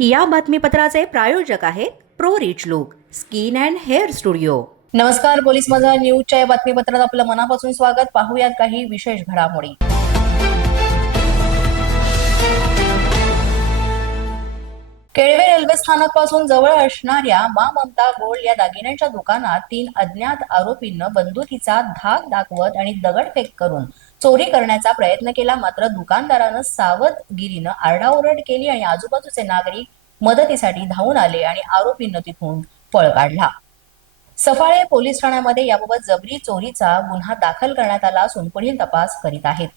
या बातमीपत्राचे प्रायोजक आहेत pro rich look skin and hair studio. नमस्कार पोलीस माझा न्यूजच्या या बातमीपत्रात आपलं मनापासून स्वागत. पाहूयात काही विशेष घडामोडी. केळवे रेल्वे स्थानकपासून जवळ असणाऱ्या मा ममता गोल्ड या दागिन्यांच्या दुकानात तीन अज्ञात आरोपींना बंदुकीचा धाक दाखवत आणि दगडफेक करून चोरी करण्याचा प्रयत्न केला. मात्र दुकानदारानं सावधगिरीनं आरडाओरड केली आणि आजूबाजूचे नागरिक मदतीसाठी धावून आले आणि आरोपींना तिथून पळ काढला. सफाळे पोलीस ठाण्यामध्ये याबाबत जबरी चोरीचा गुन्हा दाखल करण्यात आला असून पुढील तपास करीत आहेत.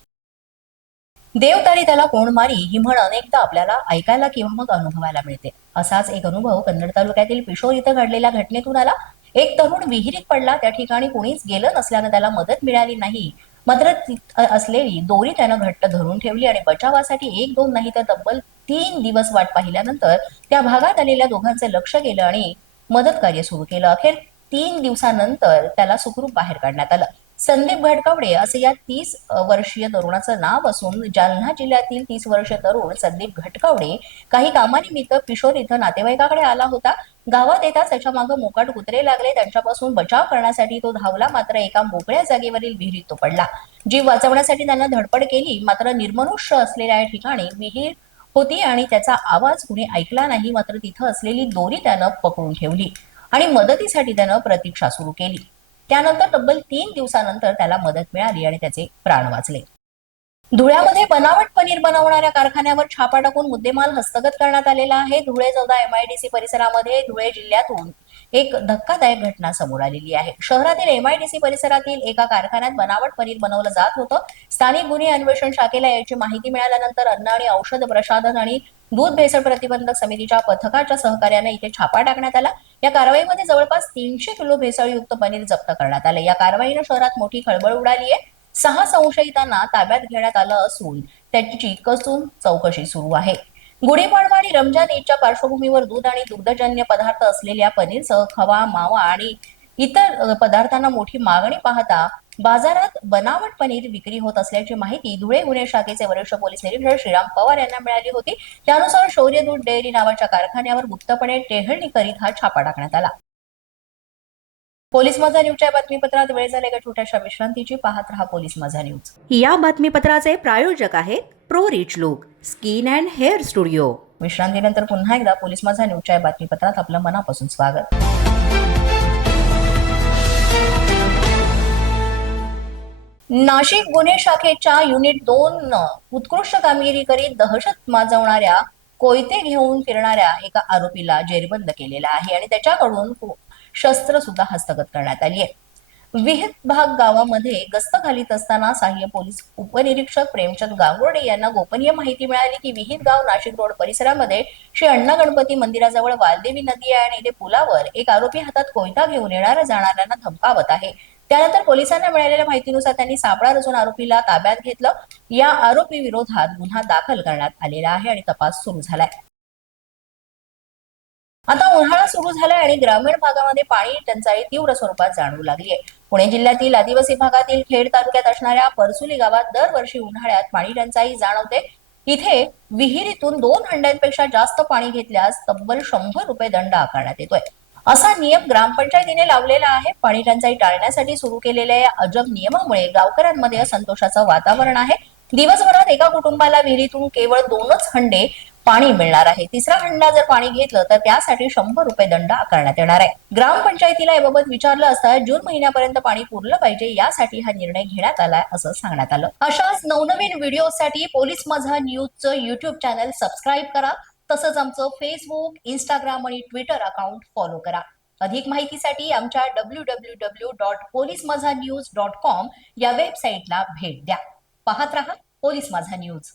देवतारी त्याला कोण मारी ही म्हण अनेकदा आपल्याला ऐकायला किंवा मग अनुभवायला मिळते. असाच एक अनुभव कन्नड तालुक्यातील पिशोर इथं घडलेल्या घटनेतून आला. एक तरुण विहिरीत पडला. त्या ठिकाणी कुणीच गेलं नसल्यानं त्याला मदत मिळाली नाही. मात्र असलेली दोरी त्यानं घट्ट धरून ठेवली आणि बचावासाठी एक दोन नाही तर तब्बल तीन दिवस वाट पाहिल्यानंतर त्या भागात आलेल्या दोघांचे लक्ष गेलं आणि मदत कार्य सुरू केलं. अखेर तीन दिवसानंतर त्याला सुखरूप बाहेर काढण्यात आलं. संदीप घटकावडे असं या तीस वर्षीय तरुणाचं नाव असून जालना जिल्ह्यातील तीस वर्षीय तरुण संदीप घटकवडे काही कामानिमित्त पिशोर इथं नातेवाईकाकडे आला होता. गावात येताच त्याच्यामागे मोकाट कुत्रे लागले. त्यांच्यापासून बचाव करण्यासाठी तो धावला. मात्र एका मोकळ्या जागेवरील विहिरीत तो पडला. जीव वाचवण्यासाठी त्यानं धडपड केली. मात्र निर्मनुष्य असलेल्या या ठिकाणी विहीर होती आणि त्याचा आवाज कुणी ऐकला नाही. मात्र तिथं असलेली दोरी त्यानं पकडून ठेवली आणि मदतीसाठी त्यानं प्रतीक्षा सुरू केली. त्यानंतर तब्बल तीन दिवसानंतर त्याला मदत मिळाली आणि त्याचे प्राण वाचले. धुळ्यामध्ये बनावट पनीर बनवणाऱ्या कारखान्यावर छापा टाकून मुद्देमाल हस्तगत करण्यात आलेला आहे. धुळे चौदा एमआयडीसी परिसरामध्ये धुळे जिल्ह्यातून एक धक्कादायक घटना समोर आलेली आहे. शहरातील एमआयडीसी परिसरातील एका कारखान्यात बनावट पनीर बनवलं जात होतं. स्थानिक गुन्हे अन्वेषण शाखेला याची माहिती मिळाल्यानंतर अन्न आणि औषध प्रशासन आणि दूध भेसळ प्रतिबंधक समितीच्या पथकाच्या सहकार्याने इथे छापा टाकण्यात आला. या कारवाईमध्ये जवळपास तीनशे किलो भेसळयुक्त पनीर जप्त करण्यात आले या कारवाईनं शहरात मोठी खळबळ उडाली आहे. सहा संशयितांना ताब्यात घेण्यात आलं असून त्यांची कसून चौकशी सुरू आहे. गुढीपाडवा आणि रमजान ईदच्या पार्श्वभूमीवर दूध आणि दुग्धजन्य पदार्थ असलेल्या पनीरसह खवा मावा आणि इतर पदार्थांना मोठी मागणी पाहता बाजारात बनावट पनीर विक्री होत असल्याची माहिती धुळे गुन्हे शाखेचे वरिष्ठ पोलीस निरीक्षक श्रीराम पवार यांना मिळाली होती. त्यानुसार शौर्य दूध डेअरी नावाच्या कारखान्यावर गुप्तपणे टेहळणी करीत हा छापा टाकण्यात आला. पोलीस माझा न्यूजच्या बातमीपत्रात वेळ झाले का छोट्याशा विश्रांतीची? पाहत रहा पोलीस माझा न्यूज. या बातमीपत्राचे प्रायोजक आहेत pro rich look skin and hair studio. विश्रांतीनंतर पुन्हा एकदा पोलीस माझा न्यूजच्या बातमीपत्रात आपलं मनापासून स्वागत. नाशिक गुन्हे शाखेच्या युनिट दोन उत्कृष्ट कामगिरी करीत दहशत माजवणाऱ्या कोयते घेऊन फिरणाऱ्या एका आरोपीला जेरबंद केलेला आहे आणि त्याच्याकडून शस्त्र सुद्धा हस्तगत करण्यात आली आहे. विहित भाग गावामध्ये गस्त घालीत असताना सहाय्य पोलीस उपनिरीक्षक प्रेमचंद गांगुर्डे यांना गोपनीय माहिती मिळाली की विहित गाव नाशिक रोड परिसरामध्ये श्री अण्णा गणपती मंदिराजवळ वालदेवी नदी आहे आणि इथे पुलावर एक आरोपी हातात कोयता घेऊन येणाऱ्या जाणाऱ्यांना धमकावत आहे. त्यानंतर पोलिसांना मिळालेल्या माहितीनुसार त्यांनी सापळा रचून आरोपीला ताब्यात घेतलं. या आरोपी विरोधात गुन्हा दाखल करण्यात आलेला आहे आणि तपास सुरू झालाय. आता उन्हाळा सुरू झालाय आणि ग्रामीण भागामध्ये पाणी टंचाई तीव्र स्वरूपात जाणवू लागली आहे पुणे जिल्ह्यातील आदिवासी भागातील खेड तालुक्यात असणाऱ्या परसुली गावात दरवर्षी उन्हाळ्यात पाणी टंचाई जाणवते. इथे विहिरीतून दोन हंड्यांपेक्षा जास्त पाणी घेतल्यास तब्बल शंभर रुपये दंड आकारण्यात येतोय. असा नियम ग्रामपंचायतीने लावलेला आहे. पाणी टंचाई टाळण्यासाठी सुरू केलेल्या या अजब नियमामुळे गावकऱ्यांमध्ये असंतोषाचं वातावरण आहे. दिवसभरात एका कुटुंबाला विहिरीतून केवळ दोनच हंडे पाणी मिळणार आहे. तिसरा हंडा जर पाणी घेतलं तर त्यासाठी शंभर रुपये दंड आकारण्यात येणार आहे. ग्रामपंचायतीला याबाबत विचारलं असता जून महिन्यापर्यंत पाणी पुरलं पाहिजे यासाठी हा निर्णय घेण्यात आलाय असं सांगण्यात आलं. अशाच नवनवीन व्हिडिओसाठी पोलीस माझा न्यूजचं युट्यूब चॅनल सबस्क्राईब करा. तसंच आमचं फेसबुक इंस्टाग्राम आणि ट्विटर अकाउंट फॉलो करा. अधिक माहितीसाठी आमच्या W W W dot police Majha news dot com या वेबसाईटला भेट द्या. पाहत रहा पोलीस माझा न्यूज.